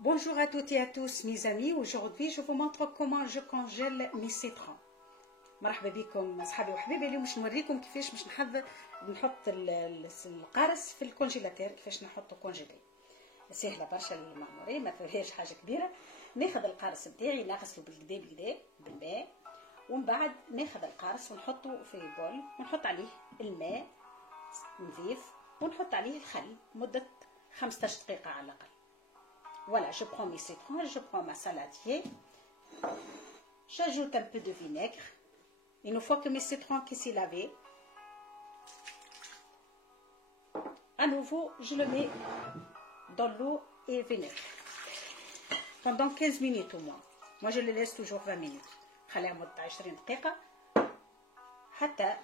Bonjour à toutes et à tous mes amis, aujourd'hui je vous montre comment je congèle mes citrons. مرحبا بكم اصحابي وحبايبي. اليوم باش نوريكم كيفاش باش نحط القارص في الكونجيلاتور، كيفاش نحطو كونجيلي. سهله برشا الماموري، ما فيهاش حاجه كبيره. ناخذ القارص نتاعي نغسلو بالكدا بالماء، ومن بعد ناخذ القارص ونحطو في بول ونحط عليه الماء نظيف ونحط عليه الخل مده 15 دقيقه على الاقل. Voilà, je prends mes citrons, je prends ma saladier, j'ajoute un peu de vinaigre. Une fois que mes citrons qui s'est lavé, à nouveau je le mets dans l'eau et vinaigre pendant 15 minutes au moins. Moi je le laisse toujours 20 minutes. خليها مدة 20 دقيقة حتى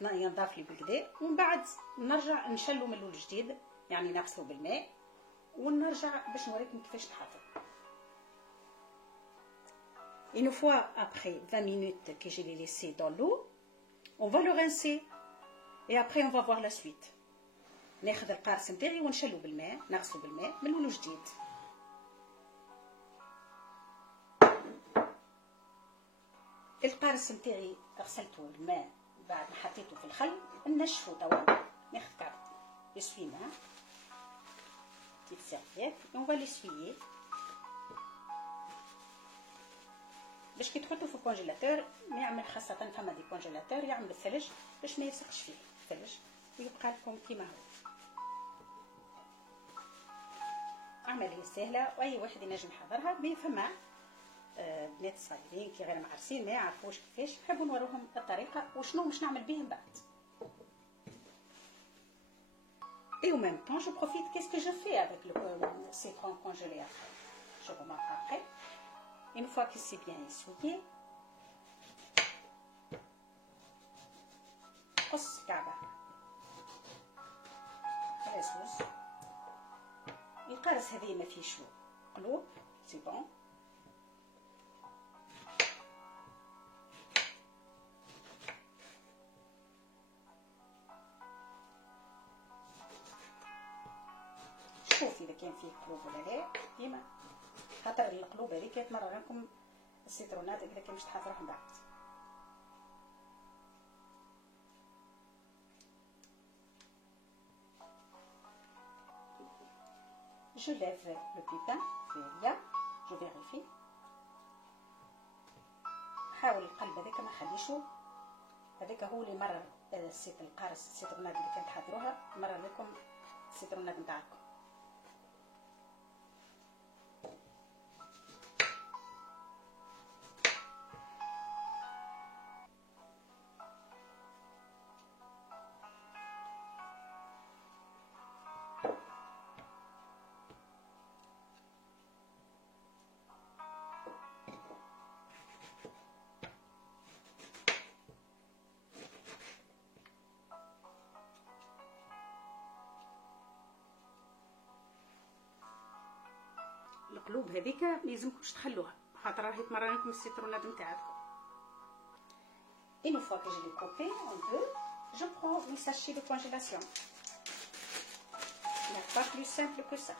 ينضاف لي بالكدا، ومن بعد نرجع نشلو من الاول جديد، يعني نغسلو بالماء ونرجع باش نوريكم كيفاش نحضر. Une fois après 20 minutes que je l'ai laissé dans l'eau, on va le rincer et après on va voir la suite. ناخذ القارص نتاعي ونشلو بالماء، نغسلو بالماء من الاول جديد. القارص نتاعي غسلته بالماء بعد ما حطيته في الخل، ننشفو توا. ناخذ كارت essuie-main, petite serviette et on va l'essuyer باش كي تحطو في الكونجيلاتور ما يعمل، خاصة فما دي كونجيلاتور يعمل الثلج باش ما يلصقش فيه الثلج ويبقى لكم كيما هو. عملية سهلة واي واحد ينجم يحضرها، مي فما بنات صغيرين كي غير معرسين ما يعرفوش كيفاش، نحبو نوريهم الطريقة وشنو باش نعمل بيه من بعد. Et en même temps, je profite, qu'est-ce que je fais avec le citron congelé après. Je vous montre après. Une fois que c'est bien essuyé, قص كعبة خلاص. القارص هذه ما فيش قلوب، سي بون. شوف اذا كان فيه قلوب ولا لا، ديما خاطر القلوب هذيك تمرر لكم السيترونات اذا كان باش تحضروها من بعد. Je lève le pépin في اليا، je vérifie. حاول القلب هذاك ما نخليشو، هذاك هو اللي مرر القارص السيترونات اللي كانت تحضروها، مرر لكم السيترونات نتاعكم. القلوب هذيك ما يلزمكمش تخلوها خاطر راهي تمرر لكم السيترونات نتاعكم. Une fois que je l'ai coupé en deux, je prends mes sachets de congélation. Il n'y a pas plus simple que ça.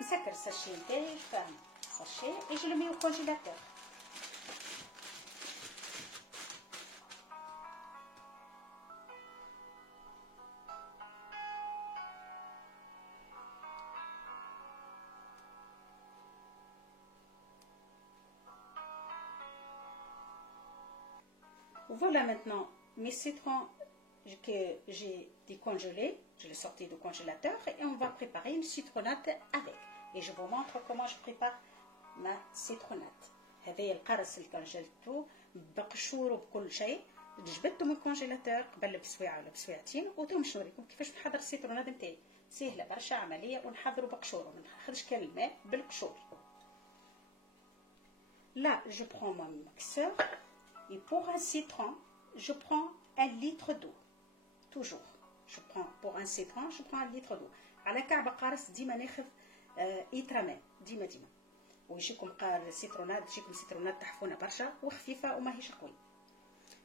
نسكر الساشي نتاعي، فهم ساشي et je le mets au congélateur. Voilà maintenant mes citrons que j'ai décongelés, je les sortis du congélateur et on va préparer une citronnade avec. Et je vous montre comment je prépare ma citronnade. هذا القرص اللي كونجلته بقشوره بكل شيء، جبدته من الكونجيلاتور قبل بسويعه ولا بسويعتين، وتو باش نوريكم كيفاش نحضر السيتروناد نتاعي. سهله برشا عمليه، ونحضره بقشوره، ما ناخذش كان الماء بالقشور. Là, je prends mon mixeur. Et pour un citron, je prends 1 litre d'eau. Toujours. Je prends pour un citron, je prends 1 litre d'eau. على كعب قارص ديما ناخذ إيترا ديما ويجيكم السيترونات، تجيكم سيترونات تحفونه برشا وخفيفه وماهيش قوي.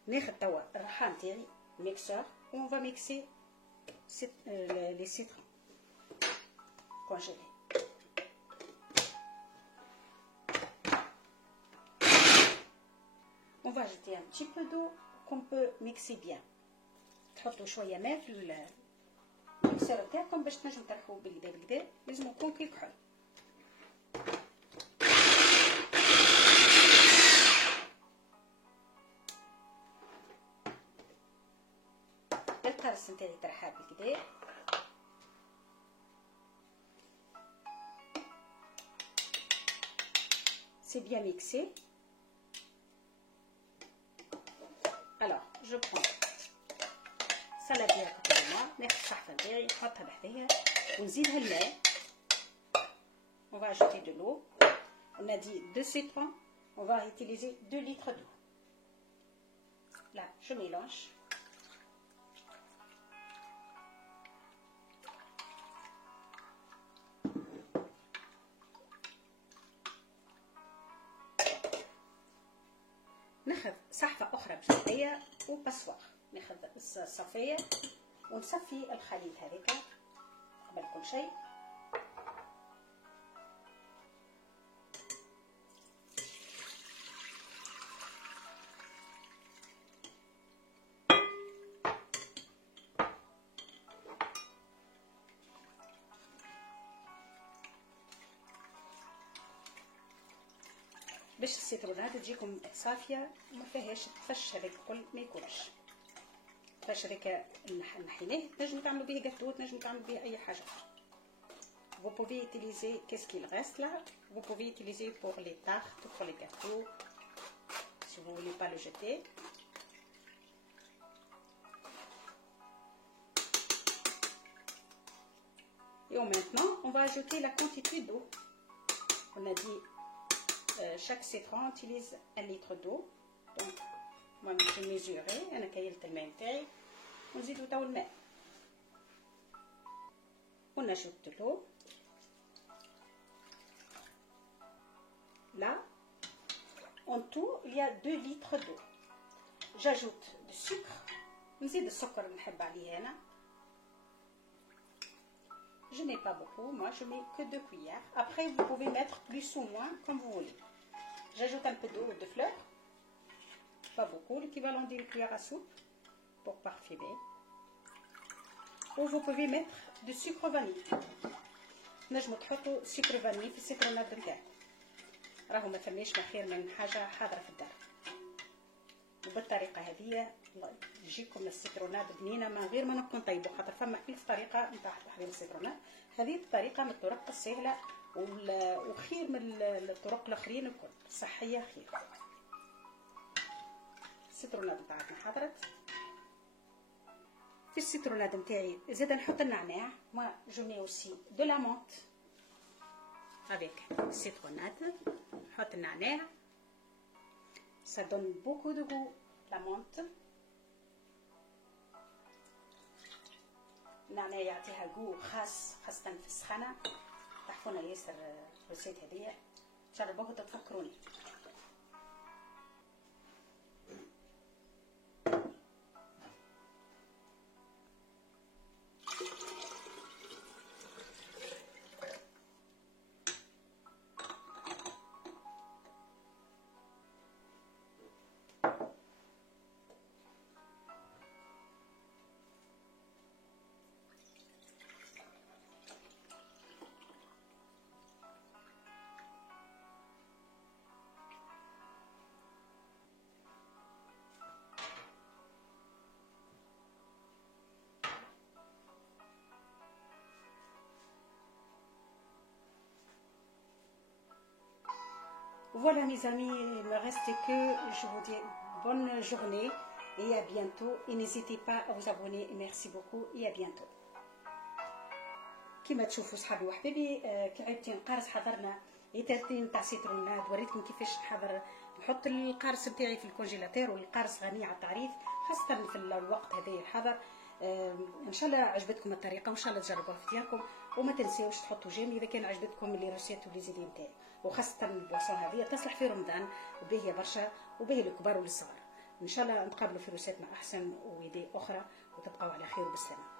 ناخذ توا الريحان تاعي ميكسور، اون فا ميكسي les citrons congelés. On va ajouter un petit peu d'eau qu'on peut mixer bien. تحطوا شويه ماء في المكسر تاعكم باش تنجموا ترحوه بالكدا بالكدا، لازم يكون كي الكحل. القرص نتاعي ترحاب بالكدا. C'est bien mixé. Alors, je prends سلطة كما ناخذ الصحفة نتاعي نحطها بحذاها ونزيدها الماء. On va ajouter de l'eau. On a dit 2 citrons. On va utiliser 2 litres d'eau. Là, je mélange. ناخذ صحفة أخرى بجدية وباسوار. ناخذ الصفية ونصفي الخليط هذاك قبل كل شيء. باش السيترونات تجيكم صافيه وما فيهاش الطفش هذاك الكل ما يكونش. الطفش هذاك نحيناه تنجموا تعملوا به جاتو، تنجموا تعملوا به اي حاجه. Vous pouvez utiliser qu'est-ce qu'il reste là. Vous pouvez utiliser pour les tartes, pour les gâteaux, si vous voulez pas le jeter. Et maintenant, on va ajouter la quantité d'eau. On a dit chaque citron utilise 1 litre d'eau. Donc, moi je mesurer. أنا كيلت الماء نتاعي ونزيدو تاو الماء. On ajoute de l'eau. Là, en tout, il y a 2 litres d'eau. J'ajoute du sucre. نزيد السكر اللي نحب عليه أنا. Je n'ai pas beaucoup, moi je mets que 2 cuillères. Après vous pouvez mettre plus ou moins comme vous voulez. J'ajoute un peu d'eau de fleurs, pas beaucoup, l'équivalent d'une cuillère à soupe pour parfumer. Ou vous pouvez mettre du sucre vanille. نجموا تحطوا sucre vanille في السيترونات نتاعكم. راهو ما فماش ما خير من حاجه حاضره في الدار. وبالطريقه هذه يجيكم السيترونات بنينه من غير ما نبقوا نطيبوا، خاطر فما 1000 طريقه نتاع تحضير السيترونات. هذه الطريقه من الطرق السهله وخير من الطرق الاخرين الكل، صحيه خير. السيترونات نتاعنا حضرت. في السيترونات نتاعي زاد نحط النعناع. moi je mets aussi de la menthe avec citronnade. نحط النعناع. Ça donne beaucoup de goût, la menthe. النعناع يعطيها جو خاص، خاصة في السخانة. تحفونا ياسر الروسيت هذيا، جربوها تتفكروني. Voilà mes amis, il me reste que je vous dis bonne journée et à bientôt. Et n'hésitez pas à vous abonner. Merci beaucoup et à bientôt. كما تشوفوا صحابي وحبيبي كعبتي القارص حضرنا يترتين تاع سيترونات. وريتكم كيفاش نحضر نحط القارص نتاعي في الكونجيلاتور، والقارص غني على التعريف خاصه في الوقت هذا الحضر. ان شاء الله عجبتكم الطريقه وان شاء الله تجربوها في دياركم. وما تنساوش تحطوا جيم اذا كان عجبتكم لي روسيت ولي زيدين نتاعي، وخاصه البواسون هذه تصلح في رمضان وباهيه برشا وباهيه للكبار وللصغار. ان شاء الله نتقابلوا في روسيت مع احسن ويدي اخرى، وتبقوا على خير وبسلامه.